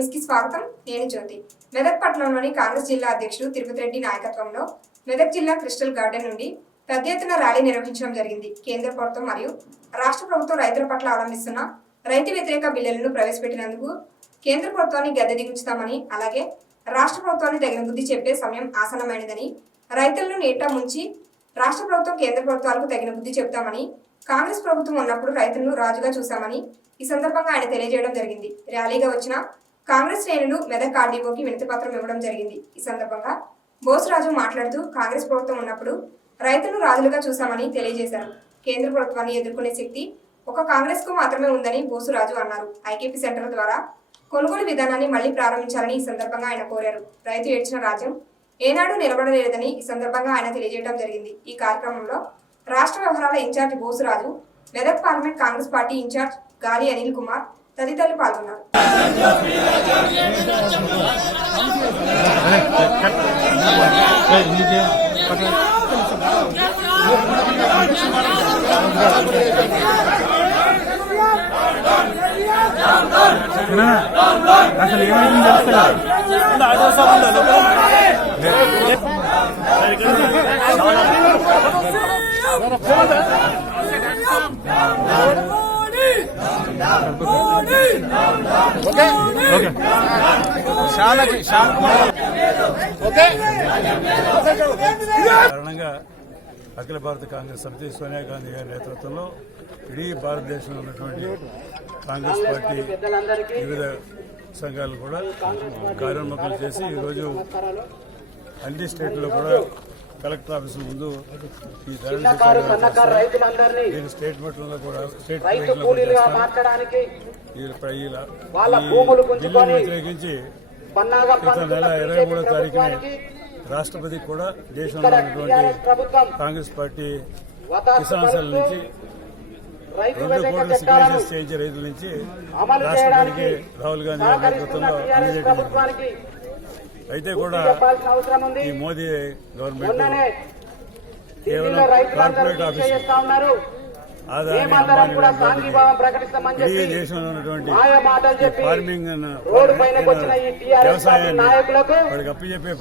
News కి స్వాగతం. నేను జ్యోతి. మెదక్ పట్టణంలోని కాంగ్రెస్ జిల్లా అధ్యక్షుడు తిరుపతి రెడ్డి నాయకత్వంలో మెదక్ జిల్లా క్రిస్టల్ గార్డెన్ నుండి పెద్ద ఎత్తున ర్యాలీ నిర్వహించడం జరిగింది. కేంద్ర ప్రభుత్వం మరియు రాష్ట్ర ప్రభుత్వం రైతుల పట్ల అవలంబిస్తున్న రైతు వ్యతిరేక బిల్లులను ప్రవేశపెట్టినందుకు కేంద్ర ప్రభుత్వాన్ని గద్దె దించుతామని, అలాగే రాష్ట్ర ప్రభుత్వాన్ని తగిన బుద్ధి చెప్పే సమయం ఆసన్నమైనదని, రైతులను నేటా ముంచి రాష్ట్ర ప్రభుత్వం కేంద్ర ప్రభుత్వాలకు తగిన బుద్ధి చెబుతామని, కాంగ్రెస్ ప్రభుత్వం ఉన్నప్పుడు రైతులను రాజుగా చూశామని ఈ సందర్భంగా ఆయన తెలియజేయడం జరిగింది. ర్యాలీగా వచ్చిన కాంగ్రెస్ శ్రేణులు మెదక్ ఆర్డీఓకి వినతి పత్రం ఇవ్వడం జరిగింది. ఈ సందర్భంగా బోసురాజు మాట్లాడుతూ కాంగ్రెస్ ప్రభుత్వం ఉన్నప్పుడు రైతులను రాజులుగా చూశామని తెలియజేశారు. కేంద్ర ప్రభుత్వాన్ని ఎదుర్కొనే శక్తి ఒక కాంగ్రెస్ కు మాత్రమే ఉందని బోసురాజు అన్నారు. ఐకేపీ సెంటర్ ద్వారా కొనుగోలు విధానాన్ని మళ్లీ ప్రారంభించాలని ఈ సందర్భంగా ఆయన కోరారు. రైతు ఏడ్చిన రాజ్యం ఏనాడు నిలబడలేదని ఈ సందర్భంగా ఆయన తెలియజేయడం జరిగింది. ఈ కార్యక్రమంలో రాష్ట్ర వ్యవహారాల incharge Bosuraju, Medak parliament Congress party incharge Gali Anil Kumar తదితరులు పాల్గొన్నారు. అసలు ఏమైంది కారణంగా అఖిల భారత కాంగ్రెస్ సమితి సోనియా గాంధీ గారి నేతృత్వంలో ఇడీ భారతదేశంలో ఉన్నటువంటి కాంగ్రెస్ పార్టీ వివిధ సంఘాలు కూడా కార్యోన్ముఖాలు చేసి ఈరోజు అన్ని స్టేట్లో కూడా కలెక్టర్ ఆఫీసుల ముందు ఈ ధరణ స్టేట్ మట్టంలో కూడా స్టేట్ బిల్లును వ్యతిరేకించి గత నెల 23వ తారీఖున రాష్ట్రపతికి కూడా దేశంలో ఉన్నటువంటి కాంగ్రెస్ పార్టీ కిసాన్ సెల్ నుంచి 2 కోట్ల సిగ్నేచర్స్ చేయించే రైతుల నుంచి రాష్ట్రపతికి రాహుల్ గాంధీ గారి నేతృత్వంలో అందజేయడం. అయితే కూడా ఈ మోదీ గవర్నమెంట్ కేవలం కార్పొరేట్ ఆఫీస్ ఈ దేశంలో ఉన్నటువంటి ఫార్మింగ్ వ్యవసాయాన్ని వాడికి అప్పచెప్పే